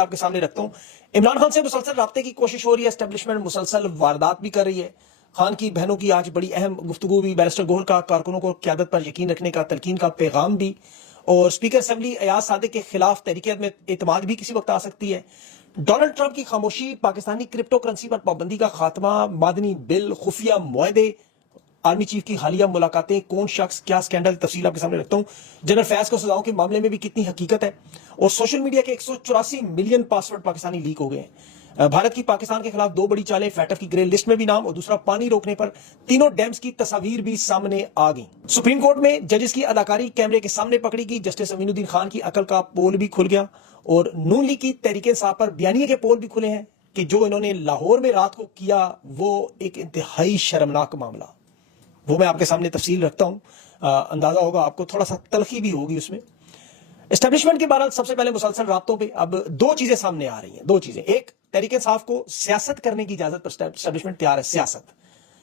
आपके सामने रखता हूं। इमरान खान से मुसलसल राब्ते की कोशिश हो रही है, एस्टेब्लिशमेंट मुसलसल वारदात भी कर रही है। खान की बहनों की आज बड़ी अहम गुफ्तगू भी, बैरिस्टर गोहर का कारकुनों को क़यादत पर यकीन रखने का तलकीन का पैगाम भी, और स्पीकर असेंबली अयाज सादिक के खिलाफ तहरीक में एतमाद भी किसी वक्त आ सकती है। डोनाल्ड ट्रंप की खामोशी, पाकिस्तानी क्रिप्टो करेंसी पर पाबंदी का खात्मा, मादनी बिल, खुफिया मुआहदे, आर्मी चीफ की हालिया मुलाकातें, कौन शख्स क्या स्कैंडल, तफसील आपके सामने रखता हूं। जनरल फैज को सजाओं के मामले में भी कितनी हकीकत है, और सोशल मीडिया के 184 मिलियन पासवर्ड पाकिस्तानी लीक हो गए हैं। भारत की पाकिस्तान के खिलाफ दो बड़ी चालें, फैटफ की ग्रे लिस्ट में भी नाम, और दूसरा पानी रोकने पर तीनों डैम्स की तस्वीर भी सामने आ गई। सुप्रीम कोर्ट में जजेस की अदाकारी कैमरे के सामने पकड़ी गई। जस्टिस अमीनुद्दीन खान की अकल का पोल भी खुल गया, और नून लीग की तहरीक इंसाफ पर बयानिए के पोल भी खुले हैं कि जो इन्होंने लाहौर में रात को किया वो एक इंतहाई शर्मनाक मामला, वो मैं आपके सामने तफसील रखता हूं। अंदाजा होगा आपको, थोड़ा सा तलखी भी होगी उसमें। एस्टेब्लिशमेंट के बारे सबसे पहले मुसलसल राब्तों पे अब दो चीजें सामने आ रही हैं, दो चीजें। एक, तहरीक इंसाफ को सियासत करने की इजाजत पर एस्टेब्लिशमेंट तैयार है, सियासत,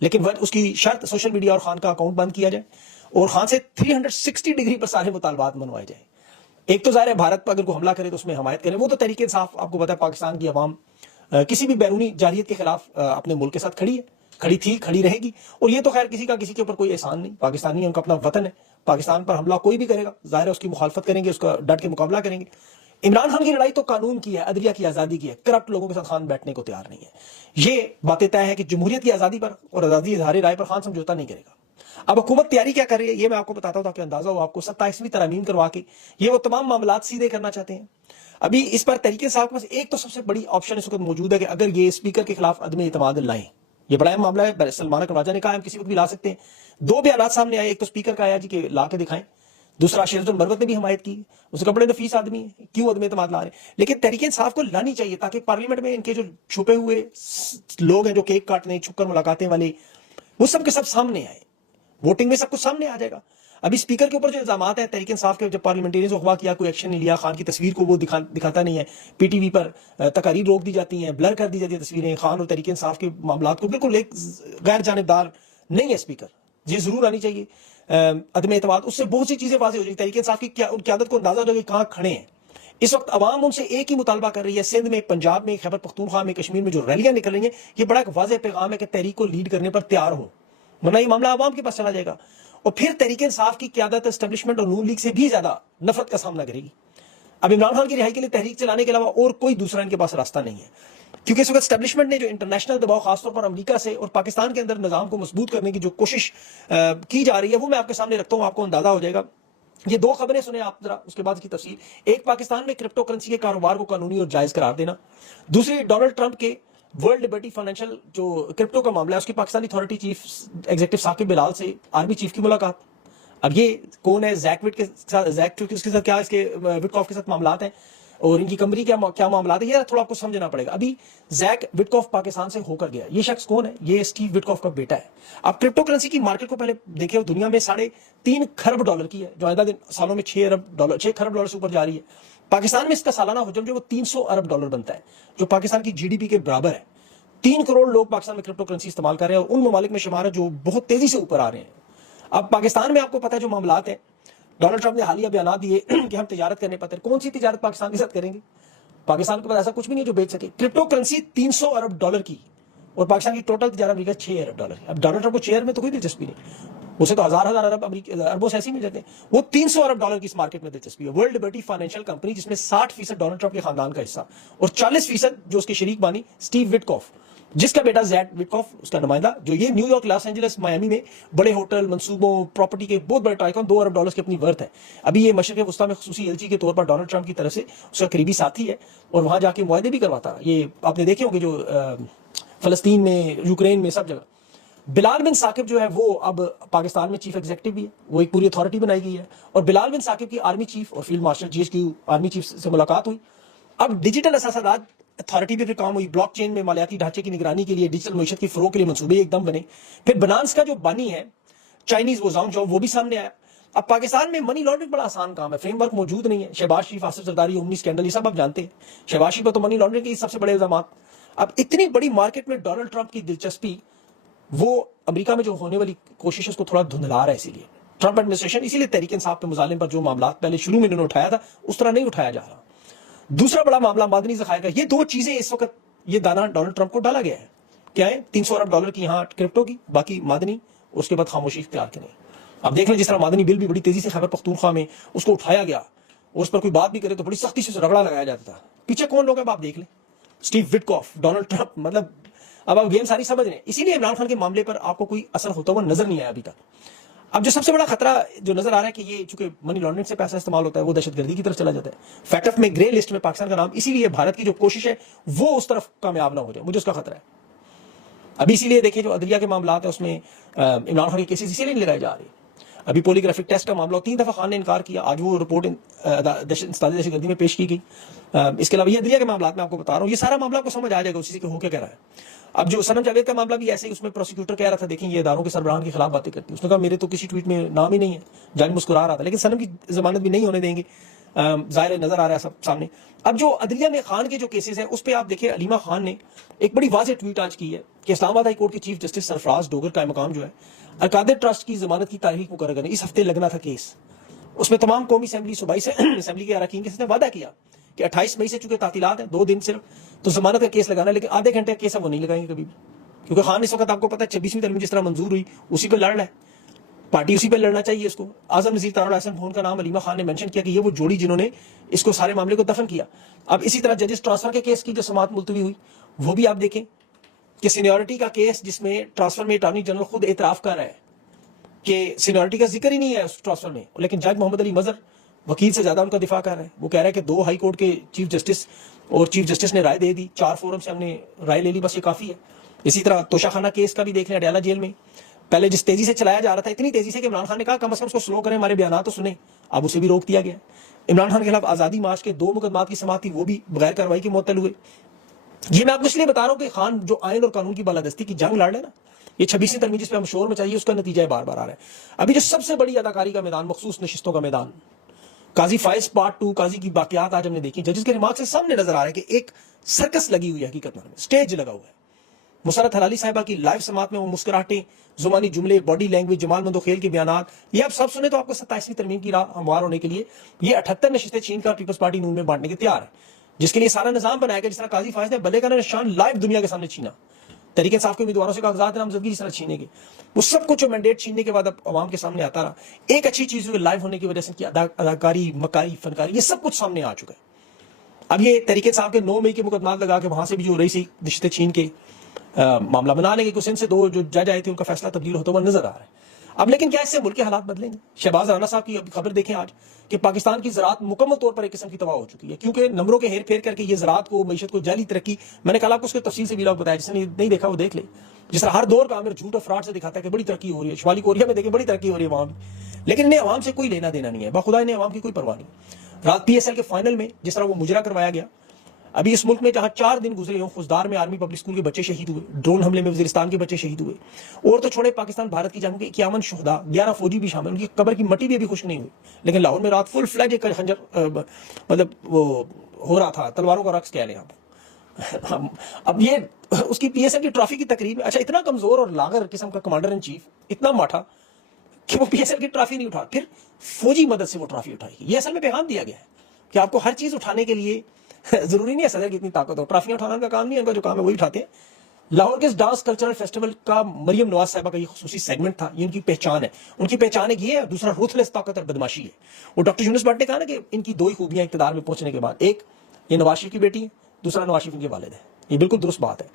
लेकिन उसकी शर्त सोशल मीडिया और खान का अकाउंट बंद किया जाए और खान से 360 डिग्री पर सारे मुतालबात मनवाए जाए। एक तो जाहिर है भारत पर अगर कोई हमला करे तो उसमें हमायत करें, वो तो तहरीक इंसाफ, आपको पता है पाकिस्तान की अवाम किसी भी बैरूनी जारियत के खिलाफ अपने मुल्क के साथ खड़ी है, खड़ी थी, खड़ी रहेगी। और ये तो खैर किसी का किसी के ऊपर कोई एहसान नहीं, पाकिस्तानी है, उनका अपना वतन है। पाकिस्तान पर हमला कोई भी करेगा, जाहिर है उसकी मुखालफत करेंगे, उसका डट के मुकाबला करेंगे। इमरान खान की लड़ाई तो कानून की है, अदलिया की आजादी की है, करप्ट लोगों के साथ खान बैठने को तैयार नहीं है। ये बातें तय है कि जमहूरियत की आजादी पर और आजादी इजहार राय पर खान समझौता नहीं करेगा। अब हुकूमत तैयारी क्या कर रही है ये मैं आपको बताता हूं ताकि अंदाजा हो आपको। 27वीं तरमीम करवा के ये वो तमाम मामलात सीधे करना चाहते हैं। अभी इस पर तरीके साहब के पास एक तो सबसे बड़ी ऑप्शन इस वक्त मौजूद है कि अगर ये स्पीकर के खिलाफ अदम इतमाद लाएं, ये बड़ा अहम मामला है, सलमान अकरवाजा ने कहा हम किसी वक्त भी ला सकते हैं। दो बयान सामने आए, एक तो स्पीकर का आया जी के ला के दिखाएं, दूसरा शेरजुल मरवत ने भी हमायत की, उसका बड़े नफीस आदमी है, क्यों अदम इतमाद ला रहे हैं। लेकिन तहरीक इंसाफ को लानी चाहिए ताकि पार्लियामेंट में इनके जो छुपे हुए लोग हैं, जो केक काटने छुपकर मुलाकातें वाले, वो सब के सब सामने आए। वोटिंग में सब कुछ सामने आ जाएगा। अभी स्पीकर के ऊपर जो इल्जाम है तहरीक इंसाफ के, जब पार्लियामेंटेरियंस को अगवा किया, कोई एक्शन नहीं लिया, खान की तस्वीर को वो दिखाता नहीं है, पीटीवी पर तकारीर रोक दी जाती हैं, ब्लर कर दी जाती है तस्वीरें। खान और तहरीक इंसाफ के मामला को बिल्कुल एक गैर जानिबदार नहीं है स्पीकर, ये जरूर आनी चाहिए अदम एतमाद। उससे बहुत सी चीजें वाज़ेह हो जाएगी, तहरीक इंसाफ की क़यादत को अंदाजा हो कहाँ खड़े हैं। इस वक्त अवाम उनसे एक ही मुतालबा कर रही है, सिंध में, पंजाब में, खैबर पख्तूनख्वा में, कश्मीर में जो रैलियां निकल रही हैं, ये बड़ा एक वाज़ेह पैगाम है कि तहरीक को लीड करने पर तैयार हो, वरना ये मामला अवाम के पास चला जाएगा और फिर तहरीक इंसाफ की क़यादत एस्टेब्लिशमेंट और नून लीग से भी ज्यादा नफरत का सामना करेगी। अब इमरान खान की रिहाई के लिए तहरीक चलाने के अलावा और कोई दूसरा इनके पास रास्ता नहीं है, क्योंकि इस वक्त एस्टेब्लिशमेंट ने जो इंटरनेशनल दबाव खासतौर पर अमेरिका से और पाकिस्तान के अंदर निजाम को मजबूत करने की जो कोशिश की जा रही है, वो मैं आपके सामने रखता हूँ, आपको अंदाजा हो जाएगा। ये दो खबरें सुने आप जरा, उसके बाद की तफसील। एक, पाकिस्तान में क्रिप्टो करेंसी के कारोबार को कानूनी और जायज करार देना। दूसरी, डोनाल्ड ट्रंप के वर्ल्ड लिबर्टी फाइनेंशियल जो क्रिप्टो का मामला है, उसकी Pakistani authority chief executive Saqib Bilal से आर्मी चीफ की मुलाकात। अब ये कौन है, जैक विटकॉफ के साथ क्या इसके विटकॉफ के साथ मामलात हैं और इनकी कंपनी क्या मामलात है, ये थोड़ा आपको समझना पड़ेगा। अभी जैक विटकॉफ पाकिस्तान से होकर गया, ये शख्स कौन है, ये स्टीव विटकॉफ का बेटा है। अब क्रिप्टो करेंसी की मार्केट को पहले देखें, दुनिया में $3.5 खरब की है, जो आइंदा दिन सालों में $6 खरब से ऊपर जा रही है। पाकिस्तान में इसका सालाना हजम जो वो $300 अरब बनता है, जो पाकिस्तान की जीडीपी के बराबर है। 3 करोड़ लोग पाकिस्तान में क्रिप्टो करेंसी इस्तेमाल कर रहे हैं और उन ममालिक में शुमार है जो बहुत तेजी से ऊपर आ रहे हैं। अब पाकिस्तान में आपको पता है जो मामलात हैं, डोनाल्ड ट्रंप ने हालिया बयान दिए कि हम तिजारत करने पर, कौन सी तिजारत पाकिस्तान के साथ करेंगे? पाकिस्तान के पास ऐसा कुछ भी नहीं जो बेच सके। क्रिप्टो करेंसी $300 अरब की, और पाकिस्तान की टोटल तिजारत अमेरिका $6 अरब। अब डोनाल्ड ट्रंप को शेयर में तो कोई दिलचस्पी नहीं, उसे तो हजार अरब अरबों से ऐसे ही मिल जाते हैं। वो $300 अरब की इस मार्केट में दिलचस्पी है। वर्ल्ड लिबर्टी फाइनेंशियल कंपनी, जिसमें 60% डोनाल्ड ट्रंप के खानदान का हिस्सा और 40% जो उसके शरीक बानी स्टीव विटकॉफ, जिसका बेटा जैक विटकॉफ उसका नुमाइंदा, जो ये न्यूयॉर्क, लॉस एंजलिस, मायामी में बड़े होटल, मंसूबों, प्रॉपर्टी के बहुत बड़े टाइकॉन, $2 अरब की अपनी वर्थ है। अभी ये मशरिक़ वस्ता में खुसूसी एलची के तौर पर डोनाल्ड ट्रंप की तरफ से उसका करीबी साथी है और वहां जाके मुआहदे भी करवाता। ये आपने देखे होंगे जो फलस्तीन में, यूक्रेन में, सब जगह। बिलाल बिन साकिब जो है वो अब पाकिस्तान में चीफ एग्जीक्यूटिव भी है, वो एक पूरी अथॉरिटी बनाई गई है। और बिलाल बिन साकिब की आर्मी चीफ और field marshal GHQ army chief से मुलाकात हुई। अब डिजिटल असासादात अथॉरिटी पे फिर काम हुई, ब्लॉकचेन में मालियाती ढांचे की निगरानी के लिए, डिजिटल मईशत की फरोग के लिए मंसूबे एकदम बने। फिर बनांस का जो बानी है चाइनीज, वो जांग, वो भी सामने आया। अब पाकिस्तान में मनी लॉन्ड्रिंग बड़ा आसान काम है, फ्रेमवर्क मौजूद नहीं है। शहबाज शरीफ, आसिफ जरदारी, उमनी स्कैंडल, ये सब आप जानते हैं। शहबाज शरीफ पर तो मनी लॉन्ड्रिंग के सबसे बड़े इल्जाम। अब इतनी बड़ी मार्केट में डोनाल्ड ट्रंप की दिलचस्पी, वो अमेरिका में जो होने वाली कोशिश उसको थोड़ा धुंधला रहा है। इसीलिए ट्रंप एडमिनिस्ट्रेशन इसीलिए तहरीक इंसाफ पे मुजालिम पर जो मामला पहले शुरू में इन्होंने उठाया था उस तरह नहीं उठाया जा रहा। दूसरा बड़ा मामला मादनी ज़खायर का, ये दो चीजें इस वक्त ये दाना डोनाल्ड ट्रंप को डाला गया है। क्या है? 300 अरब डॉलर की यहाँ क्रिप्टो की, बाकी मादनी, उसके बाद खामोशी इख्तियार करें। अब देख लें जिस तरह मादनी बिल भी बड़ी तेजी से खैबर पख्तूनख्वा में उसको उठाया गया, और उस पर कोई बात भी करे तो बड़ी सख्ती से रगड़ा लगाया जाता था। पीछे कौन लोग हैं आप देख लें, स्टीव विटकॉफ, डोनाल्ड ट्रंप, मतलब अब आप गेम सारी समझ रहे हैं। इसीलिए इमरान खान के मामले पर आपको कोई असर होता हुआ नजर नहीं आया अभी तक। अब जो सबसे बड़ा खतरा जो नजर आ रहा है कि ये चूंकि मनी लॉन्ड्रिंग से पैसा इस्तेमाल होता है, वो दहशतगर्दी की तरफ चला जाता है। फैक्ट ऑफ में ग्रे लिस्ट में पाकिस्तान का नाम, इसीलिए भारत की जो कोशिश है वो उस तरफ कामयाब ना हो जाए, मुझे उसका खतरा है। अभी इसीलिए देखिए जो अदलिया के मामला है उसमें इमरान खान के केसेस इसीलिए नहीं लगाए जा रहे। अभी पोलीग्राफिक टेस्ट का मामला 3 दफा खान ने इनकार किया, आज वो रिपोर्ट दहशतगर्दी में पेश की गई। इसके अलावा ये अदलिया के मामला मैं आपको बता रहा हूँ, ये सारा मामला आपको समझ आ जाएगा उसी से हो क्या कह रहा है। अब जो सनम जावेद का मामला भी ऐसे ही, उसमें प्रोसिक्यूटर कह रहा था देखें ये इदारों के सरबराहान के खिलाफ बातें करती है, उसने कहा मेरे तो किसी ट्वीट में नाम ही नहीं है, जज मुस्कुरा रहा था, लेकिन सनम की जमानत भी नहीं होने देंगे, जाहिर नजर आ रहा है सब सामने। अब जो अदलिया में खान के जो केसेस हैं उस पर आप देखिए, अलीमा खान ने एक बड़ी वाज़ेह ट्वीट आज की है कि इस्लामाबाद हाई कोर्ट के चीफ जस्टिस सरफराज डोगर का मकाम जो है अकादर ट्रस्ट की जमानत की तारीख मुकर्रर करने, इस हफ्ते लगना था केस। उसमें तमाम कौमी असेंबली सूबाई से असेंबली के अरकान के साथ वादा किया कि 28 मई से चूंकि तातीलात है 2 दिन सिर्फ, तो जमानत का केस लगाना, लेकिन आधे घंटे का केस है वो नहीं लगाएंगे कभी भी, क्योंकि खान इस वक्त आपको पता है 26वीं तरमीम जिस तरह मंजूर हुई उसी पर लड़ रहा है, पार्टी उसी पर लड़ना चाहिए इसको। आजम नजीर तारुल हसन फोन का नाम अलीमा खान ने मेंशन किया कि ये वो जोड़ी जिन्होंने इसको सारे मामले को दफन किया। अब इसी तरह जजेस ट्रांसफर के केस की जो समाअत मुलतवी हुई वो भी आप देखें कि सीनियरिटी का केस जिसमें ट्रांसफर में अटॉर्नी जनरल खुद एतराफ कर रहा है कि सीनियरिटी का जिक्र ही नहीं है उस ट्रांसफर में, लेकिन जज मोहम्मद अली मजहर वकील से ज्यादा उनका दिफा कर रहे हैं। वो कह रहा है कि 2 हाई कोर्ट के चीफ जस्टिस और चीफ जस्टिस ने राय दे दी, 4 फोरम से हमने राय ले ली, बस ये काफी है। इसी तरह तोशाखाना केस का भी देख लें, अडयाला जेल में पहले जिस तेजी से चलाया जा रहा था, इतनी तेजी से कि इमरान खान ने कहा कम से कम उसको स्लो करें, हमारे बयान तो सुने, अब उसे भी रोक दिया गया। इमरान खान के खिलाफ आजादी मार्च के 2 मुकदमात की समाअत थी, वो भी बगैर कार्रवाई के मुअत्तल हुए। ये मैं आपको इसलिए बता रहा हूं कि खान जो आयन और कानून की बालादस्ती की जंग लड़ रहे ना, ये 26वीं तरमीम जिस पे हम शोर में चाहिए उसका नतीजा बार बार आ रहा है। अभी जो सबसे बड़ी अदाकारी का मैदान, मखसूस नशिस्तों का मैदान, काजी फाइज पार्ट 2, काजी की बाकियात आज हमने देखी। जजेस के रिमार्क से सामने नजर आ रहा है कि एक सर्कस लगी हुई है, हकीकत में स्टेज लगा हुआ है। मुसरत हलाली साहिबा की लाइव समात में वो मुस्कुराहटें, जुबानी जुमले, बॉडी लैंग्वेज, जमाल मंदोखेल के बयान, ये आप सब सुने तो आपको 27वीं तरमीम की राह हमवार होने के लिए ये 78 नशिस्तें छीन कर पीपल्स पार्टी नून में बांटने के तैयार है, जिसके लिए सारा निजाम बनाया गया। जिस तरह काजी फाइज ने बल्ले का निशान लाइव दुनिया के सामने छीना, तरीके इंसाफ के उम्मीदवारों से कागजात नामजदगी जिस तरह छीनेंगे, वो सब कुछ जो मैंडेट छीनने के बाद अब अवाम के सामने आता रहा। एक अच्छी चीज हुई लाइव होने की वजह से कि अदाकारी, मकारी, फनकारी, ये सब कुछ सामने आ चुका है। अब ये तरीके इंसाफ के 9 मई के मुकदमात लगा के वहां से भी जो रही सी रिश्ते छीन के मामला बना लेंगे, कुछ इनसे 2 जो जज आए थे उनका फैसला तब्दील होता हुआ नजर आ रहा है। अब लेकिन क्या इससे मुल्क के हालात बदलेंगे? शहबाज राना साहब की खबर देखें आज कि पाकिस्तान की ज़राअत मुकम्मल तौर पर एक किस्म की तबाह हो चुकी है, क्योंकि नंबरों के हेर फेर करके ये ज़राअत को, मईशत को जाली तरक्की, मैंने कल आपको उसके तफसील से भी बताया, जिसने नहीं देखा वो देख ले। जिस तरह हर दौर का आमिर झूठ और फ्रॉड से दिखाता है कि बड़ी तरक्की हो रही है, शुमाली कोरिया में देखें बड़ी तरक्की हो रही है वहां भी, लेकिन इन्हें अवाम से कोई लेना देना नहीं है, बाखुदा इन्हें अवाम की कोई परवाह नहीं। रात PSL के फाइनल में जिस तरह वो मुजरा करवाया गया, अभी इस मुल्क में जहां 4 दिन गुजरे हों, खुजदार में आर्मी पब्लिक स्कूल के बच्चे शहीद हुए, ड्रोन हमले में वजीरिस्तान के बच्चे शहीद हुए, और तो छोड़े पाकिस्तान भारत की जंग के 51 शहदा, 11 फौजी भी शामिल, उनकी कब्र की मट्टी भी अभी खुश नहीं हुई, लेकिन लाहौर में रात फुल फ्लैज एक खंजर मतलब वो हो रहा था, तलवारों का रक्स कह लें आप। अब ये उसकी PSL की ट्रॉफी की तकरीब में, अच्छा इतना कमजोर और लागर किस्म का कमांडर इन चीफ, इतना माठा कि वो PSL की ट्रॉफी नहीं उठा, फिर फौजी मदद से वो ट्रॉफी उठाई। ये असल में पैगाम दिया गया है कि आपको हर चीज उठाने के लिए जरूरी नहीं है सदर की इतनी ताकत हो, ट्रॉफियां उठाना का काम नहीं है, उनका जो काम है वही उठाते हैं। लाहौर के डांस कल्चरल फेस्टिवल का मरियम नवाज साहिबा का ये खुसूसी सेगमेंट था, ये उनकी पहचान है। उनकी पहचान एक ये है, दूसरा रूथलेस ताकत और बदमाशी है। वो डॉक्टर यूनुस भट्ट ने कहा ना कि इनकी 2 ही खूबियां इक़्तिदार में पहुंचने के बाद, एक ये नवाज शरीफ की बेटी है, दूसरा नवाज शरीफ इनके वालिद है। ये बिल्कुल दुरुस्त बात है।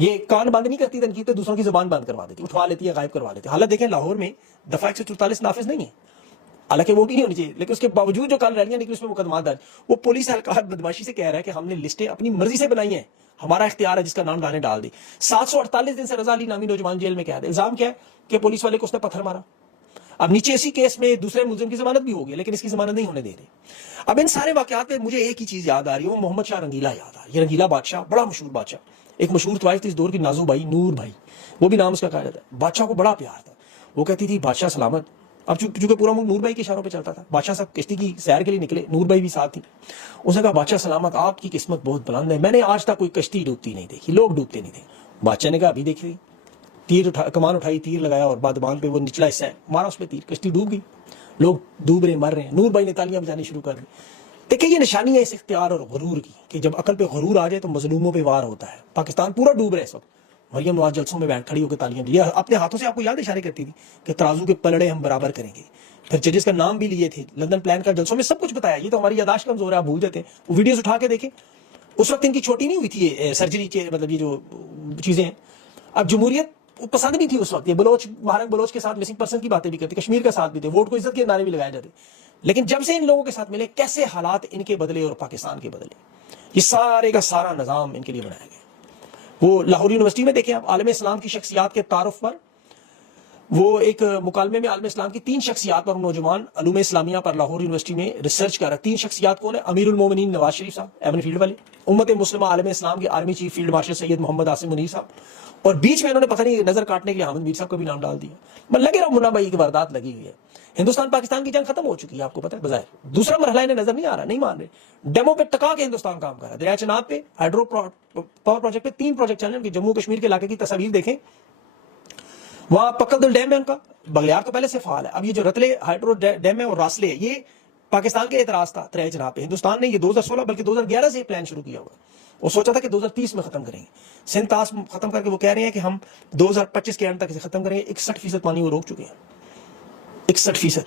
ये कान बंद नहीं करती तनकीद, तो दूसरों की जुबान बंद करवा देती, उठवा लेती है, गायब करवा लेती है। हालात देखें लाहौर में दफा 144 नाफिज नहीं है, हालांकि वो भी नहीं होनी चाहिए, लेकिन उसके बावजूद जो कल रैलियां निकली उसमें मुकदमा दर्ज। वो पुलिस एहलकार बदमाशी से कह रहा है कि हमने लिस्टें अपनी मर्जी से बनाई हैं, हमारा इख्तियार है जिसका नाम डाले डाल दी। 748 दिन से रजा अली नामी नौजवान जेल में कैद है। इल्जाम क्या है कि पुलिस वाले को उसने पत्थर मारा। अब नीचे इसी केस में दूसरे मुलजिम की जमानत भी होगी, लेकिन इसकी जमानत नहीं होने दे रही। अब इन सारे वाकयात में मुझे एक ही चीज याद आ रही है, वो मोहम्मद शाह रंगीला याद आ रही है। रंगीला बादशाह बड़ा मशहूर बादशाह, एक मशहूर तवाइफ थी इस दौर की, नाजू भाई, नूर भाई, वो भी नाम उसका कहा जाता है। बादशाह को बड़ा प्यार था, वो कहती थी बादशाह सलामत। अब चूंकि पूरा मुल्क नूर भाई के इशारों पे चलता था, बादशाह साहब कश्ती की सैर के लिए निकले, नूर भाई भी साथ थी। उसने कहा बादशाह सलामत, आपकी किस्मत बहुत बुलंद है, मैंने आज तक कोई कश्ती डूबती नहीं देखी, लोग डूबते नहीं थे। बादशाह ने कहा अभी देखिए, कमान उठाई, तीर लगाया और बादबान पे वो निचला हिस्सा है मारा, उस पर तीर, कश्ती डूब गई, लोग डूब रहे, मर रहे हैं। नूर भाई ने तालियां बजानी शुरू कर दी। देखिए ये निशानी है इस इख्तियार और गुरूर की कि जब अकल पे गुरूर आ जाए तो मजलूमों पे वार होता है। पाकिस्तान पूरा डूब रहा है इस वक्त। मरियम नवाज जलसों में बैठ खड़ी होकर तालियां दी, अपने हाथों से आपको याद इशारे करती थी कि तराजू के पलड़े हम बराबर करेंगे। फिर जजेस का नाम भी लिए थे, लंदन प्लान का जलसों में सब कुछ बताया। ये तो हमारी यादाश्त कमजोर है, आप भूल जाते हैं। वो वीडियोस उठा के देखें, उस वक्त इनकी छोटी नहीं हुई थी सर्जरी के, मतलब ये जो चीजें हैं। अब जमहूरियत पसंद नहीं थी उस वक्त। ये बलोच, महारक बलोच के साथ मिसिंग पर्सन की बातें भी करते, कश्मीर का साथ भी थे, वोट को इज्जत के नारे भी लगाए जाते। लेकिन जब से इन लोगों के साथ मिले, कैसे हालात इनके बदले और पाकिस्तान के बदले। ये सारे का सारा निजाम इनके लिए बनाया गया। वो लाहौर यूनिवर्सिटी में देखें आप, आलम इस्लाम की शख्सियात के तारुफ पर वो एक मुकालमे में आलम इस्लाम की 3 शख्सियात पर नौजवान अलूम इस्लामिया पर लाहौर यूनिवर्सिटी में रिसर्च कर रहा है। 3 शख्सियात कौन है? अमीरुल मोमिनीन नवाज शरीफ साहब, एवन फील्ड वाले, उम्मत मुस्लिमा आलम इस्लाम के army chief field marshal Syed Mohammad Asim Munir साहब, और बीच में इन्होंने पता नहीं नजर काटने के लिए हामिद मीर साहब का भी नाम डाल दिया। मतलब लगे रहा मुन्ना भाई की वारदात लगी हुई है। हिंदुस्तान पाकिस्तान की जंग खत्म हो चुकी है, आपको पता है बजाय। दूसरा मरहला इन्हें नजर नहीं आ रहा, नहीं मान रहे। डेमो पे टका के हिंदुस्तान काम कर रहा है। दरिया चनाब पे हाइड्रो पावर प्रोजेक्ट पे 3 प्रोजेक्ट चल रहे हैं। जम्मू कश्मीर के इलाके की तस्वीर देखें, वहां पक्कलदुल डैम है उनका, बगलियार तो पहले से फाल है। अब ये जो रतले हाइड्रो डैम है और रासले है, ये पाकिस्तान के एतराज था दरिया चनाब पे। हिंदुस्तान ने ये 2016 बल्कि 2011 से प्लान शुरू किया हुआ, वो सोचा था कि 2030 में खत्म करेंगे। सिंध तास खत्म करके वो कह रहे हैं कि हम 2025 के एंड तक इसे खत्म करेंगे। 61% पानी वो रोक चुके हैं, 61%।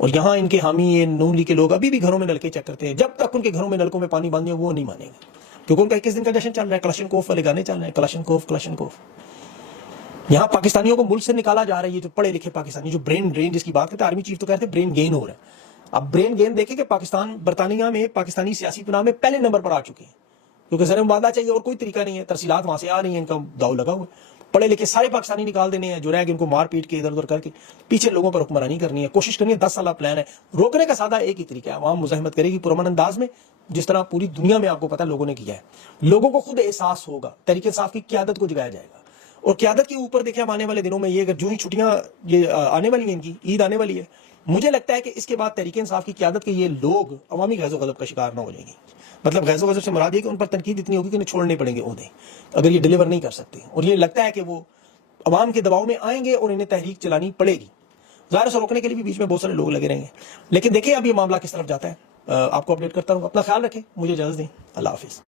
और यहाँ इनके हामी ये नून लीग के लोग अभी भी घरों में नलके चेक करते हैं। जब तक उनके घरों में नलकों में पानी बंद है वो नहीं मानेंगे, क्योंकि उनका 21 दिन का जश्न चल रहा है। क्लशनकोफ वाले गाने चल रहे हैं, क्लशनकोफ। यहाँ पाकिस्तानियों को मुल्क से निकाला जा रहा है। जो पढ़े लिखे पाकिस्तानी, जो ब्रेन ड्रेन जिसकी बात करते हैं, आर्मी चीफ तो कहते हैं ब्रेन गेन हो रहा है। अब ब्रेन गेन देखे कि पाकिस्तान बरतानिया में पाकिस्तानी सियासी पनाह में पहले नंबर पर आ चुके हैं, क्योंकि ज़रा मुबादला चाहिए और कोई तरीका नहीं है। तरसीलात वहां से आ रही है, इनका दाव लगा हुआ है। पढ़े लिखे सारे पाकिस्तानी निकाल देने हैं, जो रह गए इनको मार पीट के इधर उधर करके पीछे लोगों पर हुक्मरानी करनी है, कोशिश करनी है। 10 साल प्लान है। रोकने का सादा एक ही तरीका है, आवाम मुजाहिमत करेगी पुरअमन अंदाज में, जिस तरह पूरी दुनिया में आपको पता है लोगों ने किया है। लोगों को खुद एहसास होगा, तहरीक इंसाफ की क़यादत को जगाया जाएगा। और क़यादत के ऊपर देखिए, आने वाले दिनों में ये अगर जो ही छुट्टियां ये आने वाली हैं, इनकी ईद आने वाली है, मुझे लगता है कि इसके बाद तहरीक इंसाफ की क़यादत के ये लोग अवामी गैज़ो गज़ब का शिकार ना हो जाएंगे। मतलब गैज़ो गज़ब से मुराद ये कि उन पर तनकीद इतनी होगी कि उन्हें छोड़ने पड़ेंगे ओहदे, अगर ये डिलीवर नहीं कर सकते। और ये लगता है कि वो अवाम के दबाव में आएंगे और इन्हें तहरीक चलानी पड़ेगी। ज़ाहिर से रोकने के लिए भी बीच में बहुत सारे लोग लगे रहेंगे। लेकिन देखिए अब ये मामला किस तरफ जाता है, आपको अपडेट करता रहूँगा। अपना ख्याल रखें, मुझे इजाज़त दें। अल्लाह हाफिज़।